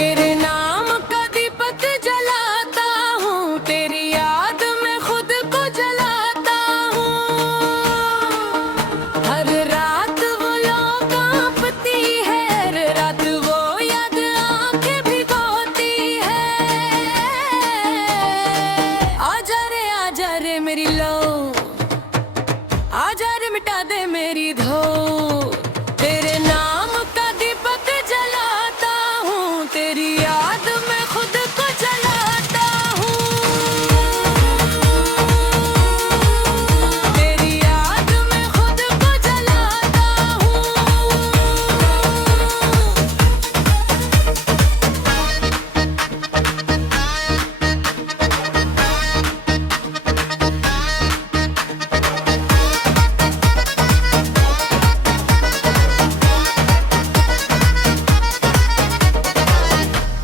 तेरे नाम का दीपक जलाता हूँ, तेरी याद में खुद को जलाता हूँ। हर रात वो लो कांपती है, हर रात वो याद आंखें भिगोती है। आजा रे मेरी लो, आजा रे मिटा दे मेरी धो। तेरे नाम का दीपक जलाता हूँ, तेरी याद में खुद को जलाता हूँ। तेरी याद में खुद को जलाता हूँ।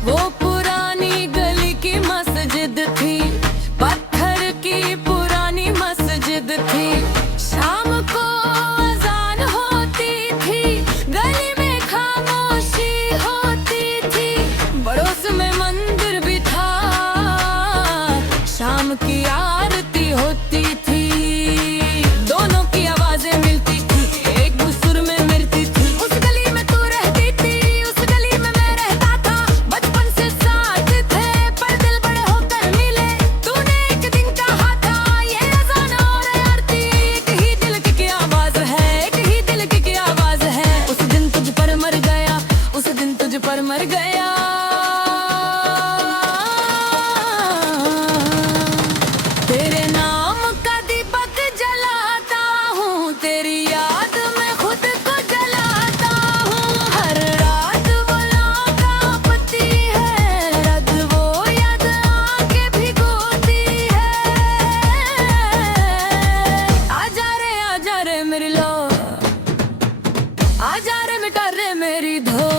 वो पुरानी गली की मस्जिद थी, पत्थर की पुरानी मस्जिद थी। शाम को अजान होती थी, गली में खामोशी होती थी। पड़ोस में मंदिर भी था, शाम की आरती होती थी। दोनों की आवाजें मिलती थी, एक सुर में मिलती थी। उस गली में तू रहती थी, उस गली में मैं रहता था। बचपन से साथ थे पर दिल बड़े होकर मिले। तूने एक दिन कहा था ये अज़ान और आरती एक ही दिल की आवाज है, एक ही दिल की आवाज है। उस दिन तुझ पर मर गया, उस दिन तुझ पर मर गया। तेरे नाम का दीपक जलाता हूँ, तेरी याद में खुद को जलाता हूँ। हर रात वो लो कांपती है, रात वो याद आंखें भिगोती है। आजा रे मेरी लो, आजा रे मिटा रे मेरी धो।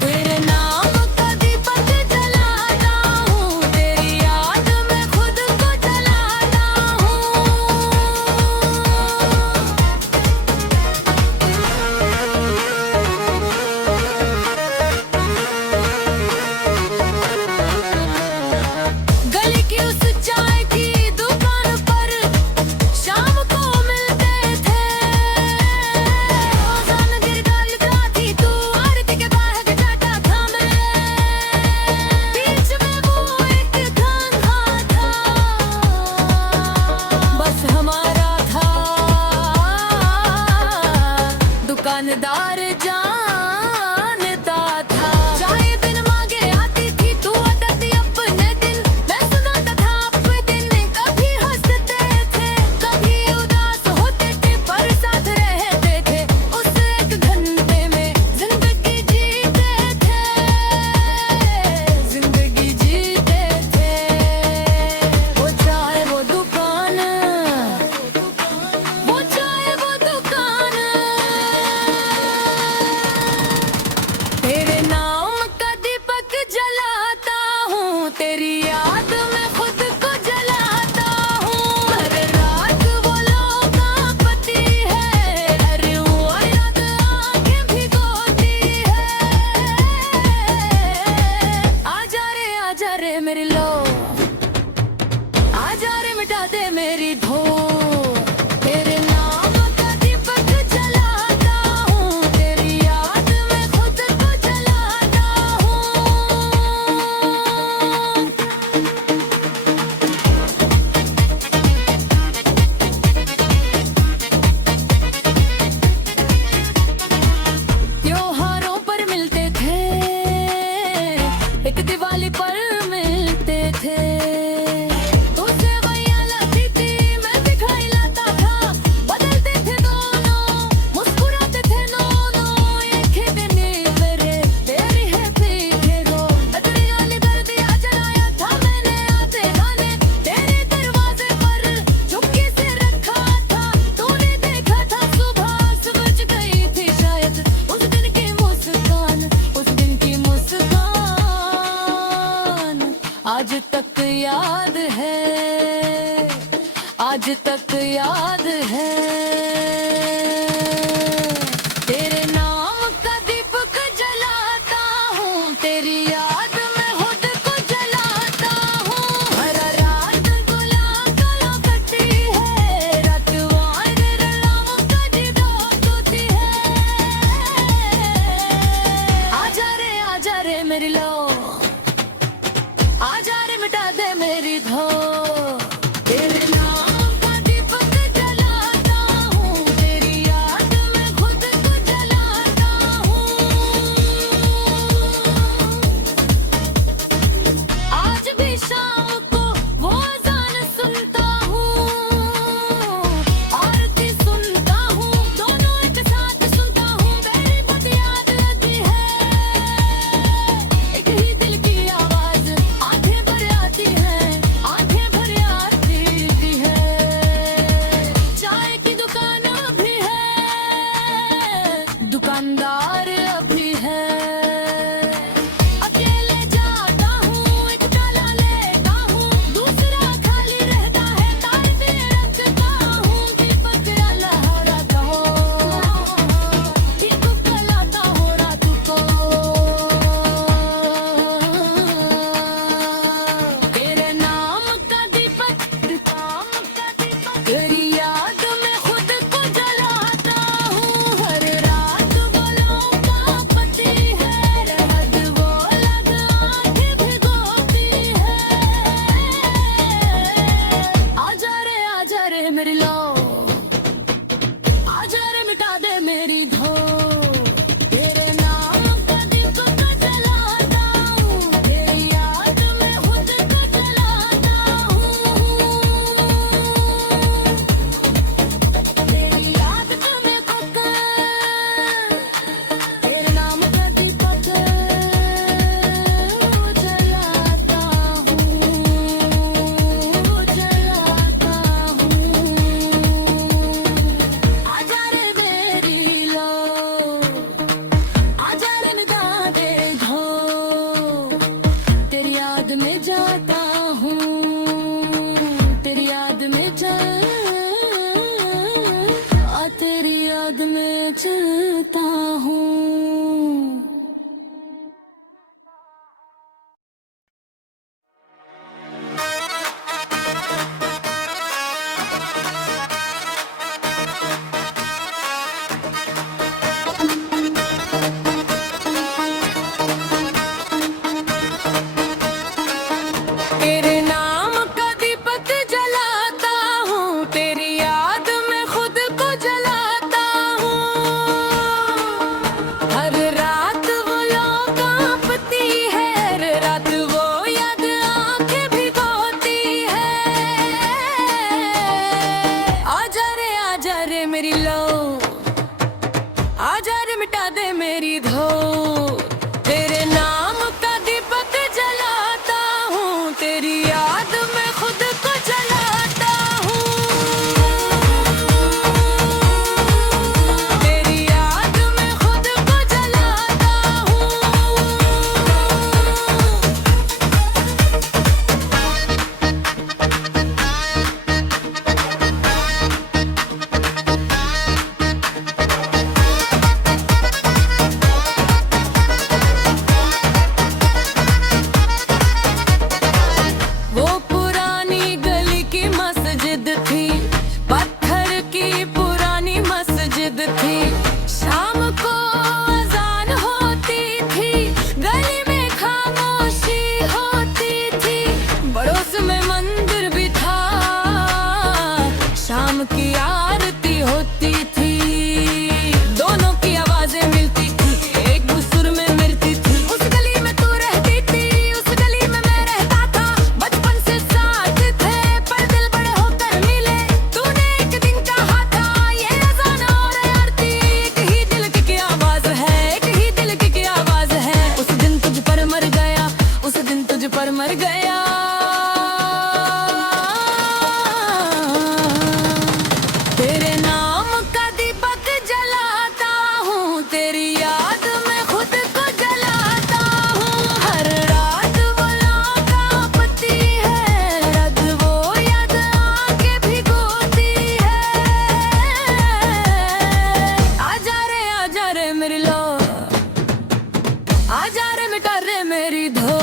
तेरे नाम का दीपक जलाता हूँ, तेरी याद में खुद को जलाता हूँ। गली की उस चाय की दुकान पर शाम को मिलते थे। अज़ान गिर गलता थी, तू आरती के बाहर जाता था। मैं बीच में वो एक खंभा था, बस हमारा था। दुकानदार जानता था, चाय बिन मांगे आती थी, तू आती अपने दिन। मैं सुनाता था अपने दिन, कभी हंसते थे, कभी उदास होते थे, पर साथ रहते थे। उस एक घंटे में जिंदगी जीते थे, जिंदगी जीते थे। वो चाय वो दुकान, वो चाय वो दुकान। तेरे नाम का दीपक जलाता हूँ, तेरी याद में खुद को जलाता हूँ। हर रात वो लो कांपती है, हर वो याद आंखें भिगोती है। आजा रे मेरी लो, आजा रे मिटा दे मेरी धो। तेरे नाम का दीपक जलाता हूँ, तेरी याद में खुद को जलाता हूँ। त्योहारों पर मिलते थे, एक दिवाली पर मिलते थे। तू सेवैयां लाती थी, मैं मिठाई लाता था। बदलते थे दोनों, मुस्कुराते थे दोनों। एक ही दिन मेरे तेरी है पीछे रो। बदली वाली दर्दियाँ जलाया था मैंने आते गाने, तेरे दरवाजे पर चुपके से रखा था। तूने देखा था सुबह समझ गई थी शायद, उस दिन की मुस्कान, उस दिन की मुस्कान आज तक याद है, आज तक याद है। तेरे नाम का दीपक जलाता हूँ, तेरी मेरी लो, आजा रे मिटा दे मेरी धो। तेरे नाम का दीपक जलाता हूँ, तेरी याद में खुद को जलाता हूँ। आज भी शाम को वो अज़ान सुनता हूँ, आरती सुनता हूँ, दोनों एक साथ सुनता हूँ। मेरी बहुत याद आती है, एक ही दिल की आवाज़ आंखें भर आती है, आंखें भर आती है। चाय की दुकान भी है, दुकानदार अभी है। अकेले जाता हूँ, एक ताला लेता हूँ, दूसरा खाली रहता है, तारते रखता हूँ। दीपक लहराता हो, दीपक जलाता हो रात को। तेरे नाम का दीपक, तेरी याद में खुद को जलाता हूँ। हर रात बोलों का पति है, रहत वो लग आंखें भिगोती है। आजा रे मेरी लो, आजा रे मिटा दे मेरी धो। तेरे नाम का दीपक जलाता हूँ, तेरी याद में खुद को जलाता हूँ। तेरी याद तुम्हें पक, तेरे नाम का दीपक जलाता हूँ, जलाता हूँ। आजा रे मेरी लो, आजा रे मिटा दे धो। तेरी याद में जाता हूँ, तेरी याद में तेरी याद में चलता हूँ। तेरे नाम का दीपक जलाता हूँ, तेरी याद में खुद को जलाता हूँ। हर रात वो लो कांपती है, हर रात वो याद आंखें भिगोती है। आजा रे मेरी लो, आजा रे मिटा दे मेरी धो। तेरे नाम का दीपक जलाता हूँ, तेरी याद में खुद को जलाता हूँ। तेरी याद में खुद को जलाता हूँ। वो पुरानी गली की मस्जिद थी, पत्थर की पुरानी मस्जिद थी। शाम को अजान होती थी, गली में खामोशी होती थी। पड़ोस में मंदिर भी था, शाम की आरती होती थी। दोनों की आवाजें मिलती थी, एक सुर में मिलती थी। उस गली में तू रहती थी, उस गली में मैं रहता था। बचपन से साथ थे, पर दिल बड़े होकर मिले। तूने एक दिन कहा था, ये अज़ान और आरती एक ही दिल की आवाज है, एक ही दिल की आवाज है। उस दिन तुझ पर मर गया, उस दिन तुझ पर मर गया। तेरे नाम का दीपक जलाता हूँ, तेरी याद में खुद को जलाता हूँ। हर रात वो लो कांपती है, रात वो याद आंखें भिगोती है। आजा रे मेरी लो, आजा रे मिटा रे मेरी धो।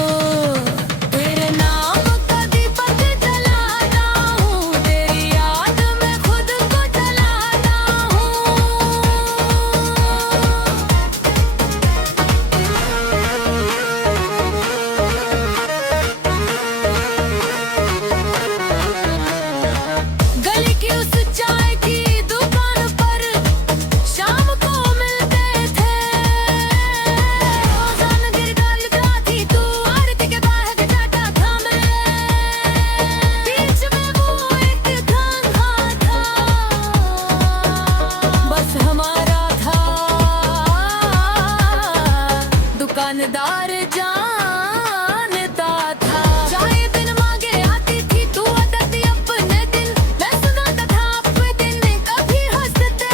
तेरे नाम का दीपक जलाता हूँ, तेरी याद में खुद को जलाता हूँ। दिलदार जानता था। चाहे दिन मांगे आती थी तू अदद अपने दिन, मैं सुनाता था अपने दिन। कभी हंसते थे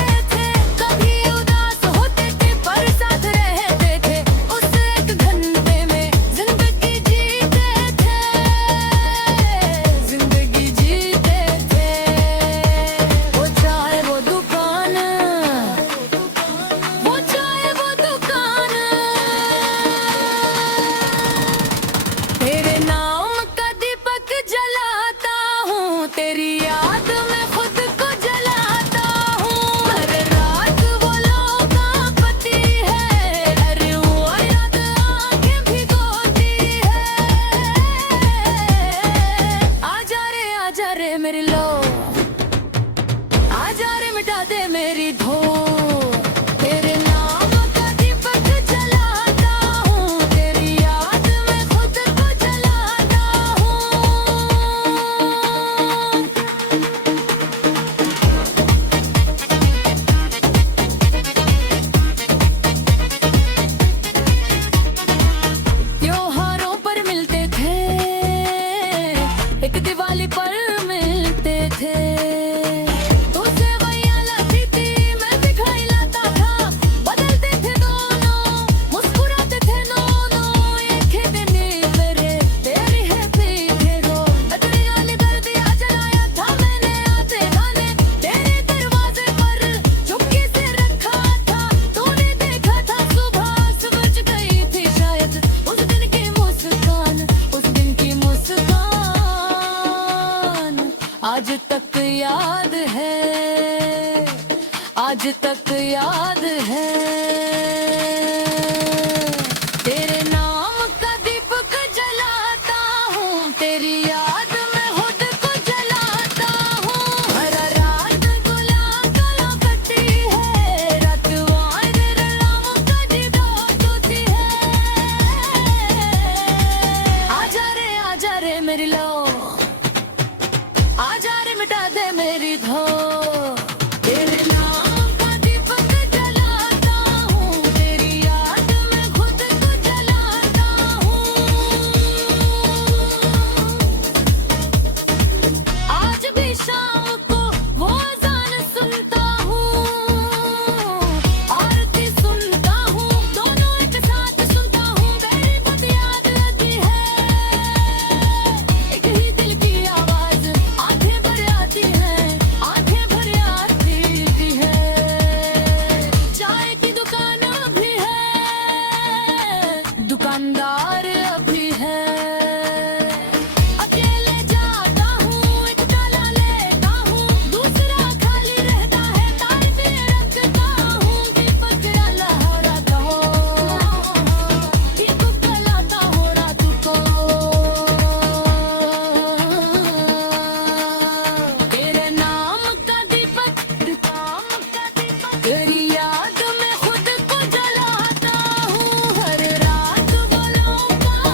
कभी उदास होते थे, पर साथ रहते थे। उस एक घंटे में जिंदगी जीते थे, जिंदगी जीते थे। वो चाहे वो दुकान, वो चाहे वो दुकान, तेरे नाम का दीपक जलाता हूँ, तेरी याद में खुद को जलाता हूँ। हर रात वो लोका पति है, अरे वो याद आंखें भिगोती है। आजा रे मेरी लो, आजा रे मिटा दे मेरी धो। तेरे नाम का दीपक जलाता हूँ, तेरी याद में खुद को जलाता हूँ। त्योहारों पर मिलते थे, एक दिवाली पर मिलते थे। तू सेवैयां लाती थी, मैं मिठाई लाता था। बदलते थे दोनों, मुस्कुराते थे दोनों। एक ही दिन मेरे तेरी है पीछे रो, तेरी गाली कर दिया जलाया था मैंने आते गाने। तेरे दरवाजे पर चुपके से रखा था, तूने देखा था सुबह समझ गई थी शायद। उस दिन की मुस्कान, उस दिन की मुस्कान आज तक याद है, आज तक याद है। तेरे नाम का दीपक जलाता हूँ, तेरी याद में खुद को जलाता हूँ। हर रात गुलाब गला कटी है, रात वाइन रलाम का जिदा होती है। आजा रे मेरी लो, आजा रे मिटा दे मेरी धो। तेरे नाम का दीपक जलाता हूँ, तेरी याद में खुद को जलाता हूँ। आज भी शाम को वो अज़ान सुनता हूँ, आरती सुनता हूँ, दोनों एक साथ सुनता हूँ। तेरी बहुत याद आती है, एक ही दिल की आवाज आंखें भर आती है, आंखें भर आती है। चाय की दुकान भी है, दुकानदार अभी है। अकेले जाता हूँ, एक ताला लेता हूँ, दूसरा खाली रहता है। तारीफें रखता हूँ कि पकड़ा लहराता हो, कि कुकलाता हो रात को। तेरे नाम का दीपक, तेरी याद में खुद को जलाता हूँ। हर रात वो लोका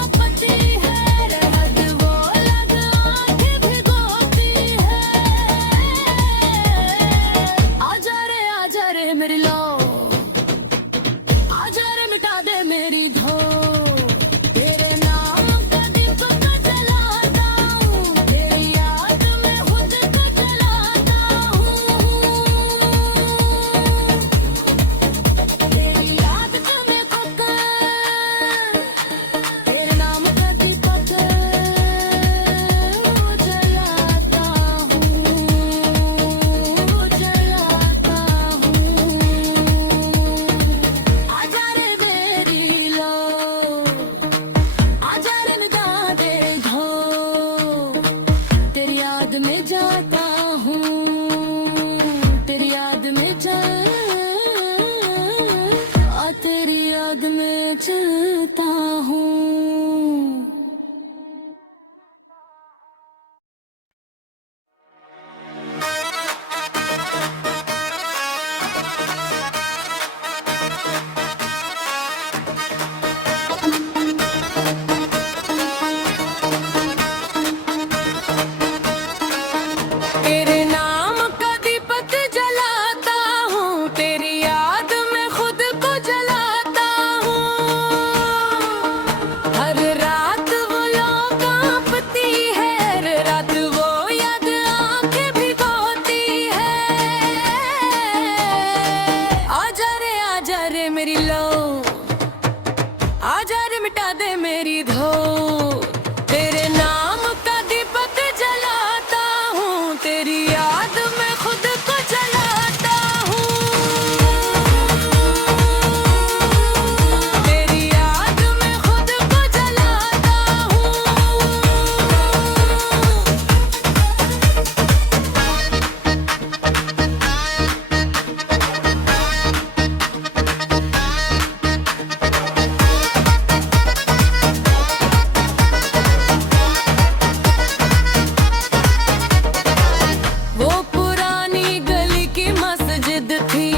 आजा रे मिटा दे मेरी धो। तेरे नाम का दीपक जलाता हूँ, तेरी याद में खुद को जलाता हूँ। तेरी याद में खुद को जलाता हूँ। वो पुरानी गली की मस्जिद थी,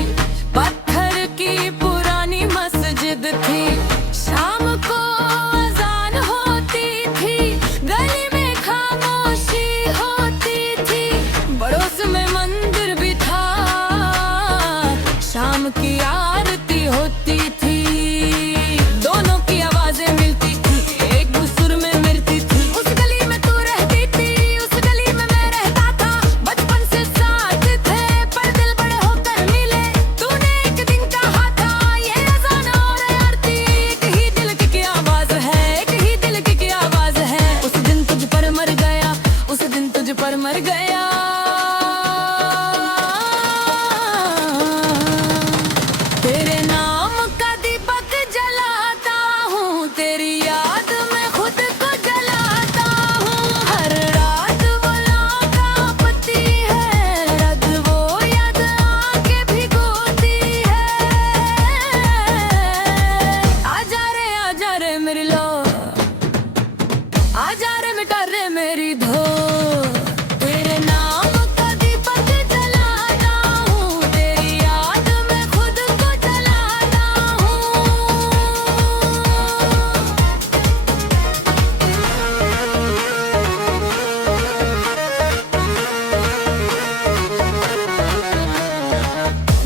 पत्थर की पुरानी मस्जिद थी। शाम को अजान होती थी, गली में खामोशी होती थी। पड़ोस में मंदिर भी था, शाम की आरती होती थी। दोनों की आवाजें मिलती थी, एक सुर में मिलती थी। उस गली में तू रहती थी, उस गली में मैं रहता था। बचपन से साथ थे पर दिल बड़े होकर मिले। तूने एक दिन कहा था ये अज़ान और आरती एक ही दिल की आवाज है, एक ही दिल की आवाज है। उस दिन तुझ पर मर गया, उस दिन तुझ पर मर गया। तेरे नाम का दीपक जलाता हूँ, तेरी याद में खुद को जलाता हूँ। हर रात वो कांपती है, रात वो याद आके भिगोती है। आजा रे मेरी लो, आजा रे मिटा रे मेरी धो। तेरे नाम का दीपक जलाता हूँ, तेरी याद में खुद को जलाता हूँ।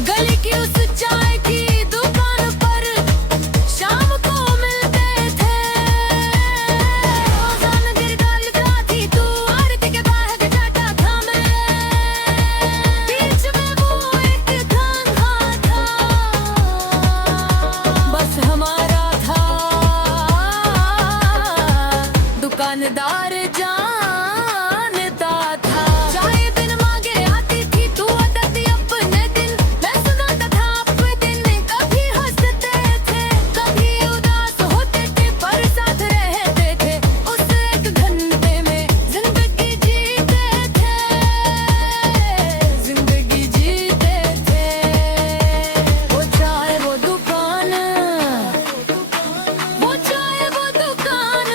गली की उस चाय की दुकान पर शाम को मिलते थे। अज़ान गिर गई थी, तू आरती के बाद जाता था मैं। बीच में वो एक खंभा था, बस हमारा था। दुकानदार जानता था, चाहे दिन मांगे आती थी तू आदत अपने दिन। मैं सुनाता था अपने दिन, कभी हंसते थे कभी उदास होते थे पर साथ रहते थे। उस एक घंटे में जिंदगी जीते थे, जिंदगी जीते थे। वो चाय वो दुकान, वो चाय वो दुकान,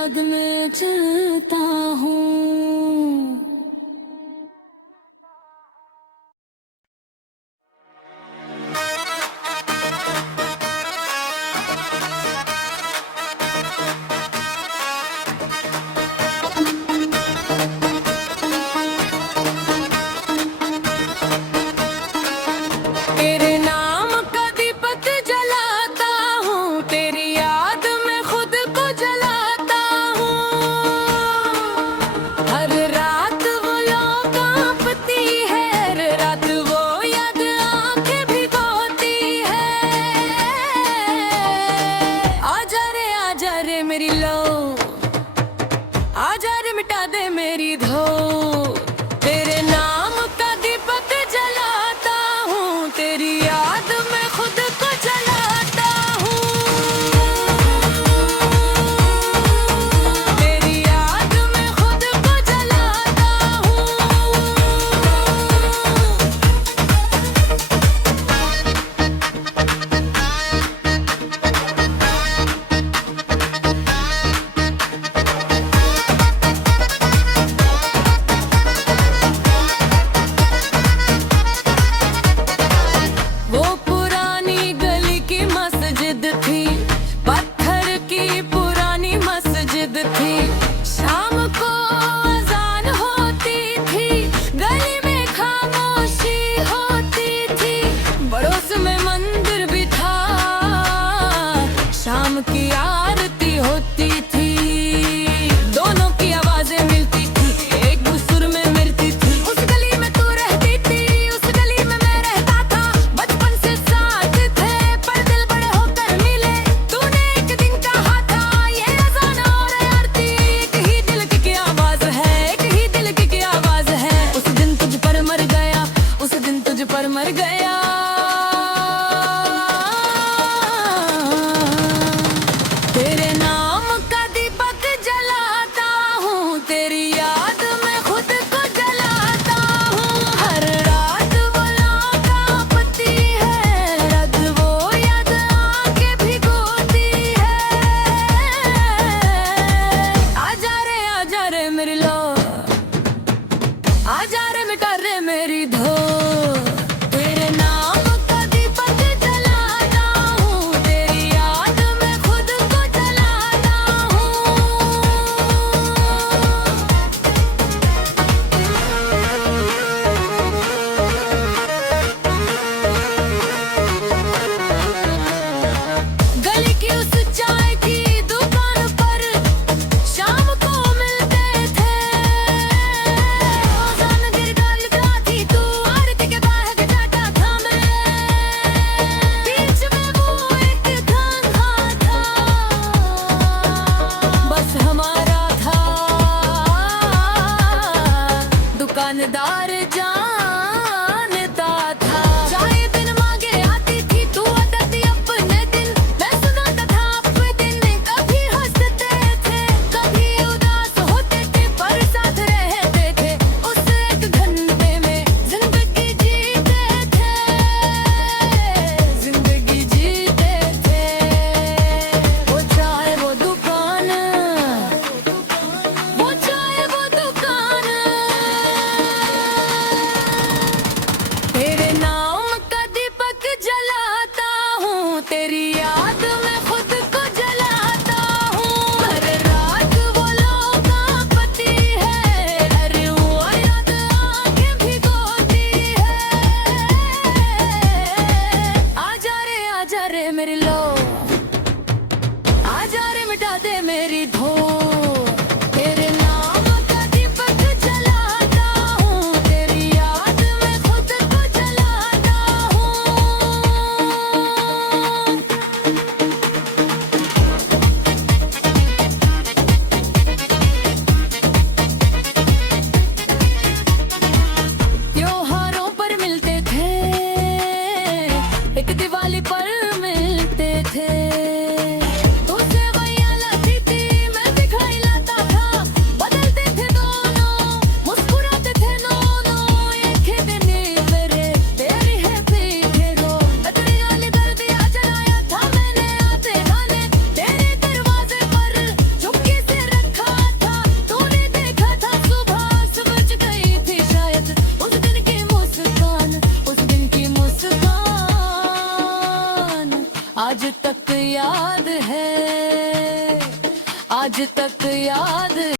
याद में चलता हूँ। तेरे नाम का दीपक जलाता हूँ, तेरी याद में खुद को जलाता हूँ। हर रात वो लोग कांपती है, हर रात वो याद आंखें भिगोती है। आजा रे मेरी लो, आजा रे मिटा दे मेरी धो। तेरे नाम का दीपक जलाता हूँ, तेरी याद में खुद को जलाता हूँ। तेरी याद में खुद को जलाता हूँ। वो पुरानी गली की मस्जिद थी, पत्थर की पुरानी मस्जिद थी। शाम को अजान होती थी, गली में खामोशी होती थी। पड़ोस में मंदिर भी था, शाम की आरती होती थी। दोनों की आवाजें मिलती थी, एक सुर में मिलती थी। उस गली में तू रहती थी, उस गली में मैं रहता था। बचपन से साथ थे पर दिल बड़े होकर मिले। तूने एक दिन कहा था ये अज़ान और आरती एक ही दिल की आवाज है, एक ही दिल की आवाज है। उस दिन तुझ पर मर गया, उस दिन तुझ पर मर गया। तेरे नाम का दीपक जलाता हूँ, तेरी याद में खुद को जलाता हूँ। हर रात वो लोग कांपती है, रात वो याद आंखें भिगोती है। आजा रे मेरी लो, आजा रे मिटा रे मेरी धो। तेरे नाम का दीपक जलाता हूँ, तेरी याद में खुद को जलाता हूँ। गली की उस चाय की दुकान पर शाम को मिलते थे। अज़ान गिर डालता थी तू, आरती के बाद जाता था मैं। बीच में वो एक खंभा था, बस हमारा था। दुकानदार जानता था, चाय बिन मांगे आती थी तू, आदत अपने दिन मैं सुनाता था अपने दिन। कभी हंसते थे, कभी उदास होते थे, पर साथ रहते थे। उस एक घंटे में जिंदगी जीते थे, जिंदगी जीते थे। वो चाय वो दुकान, वो चाय वो दुकान। तेरे नाम का दीपक जलाता हूँ, तेरी याद में खुद को जलाता हूँ। हर रात वो लोग कांपती है, हर वो याद आंखें भिगोती है। आजा रे मेरी लो, आजा रे मिटा दे मेरी धो। तेरे नाम का दीपक जलाता हूँ, तेरी याद में खुद को जलाता हूँ। त्योहारों पर मिलते थे, एक दिवाली पर मिलते थे। तू सेवैयां लाती थी, आज तक याद है, आज तक याद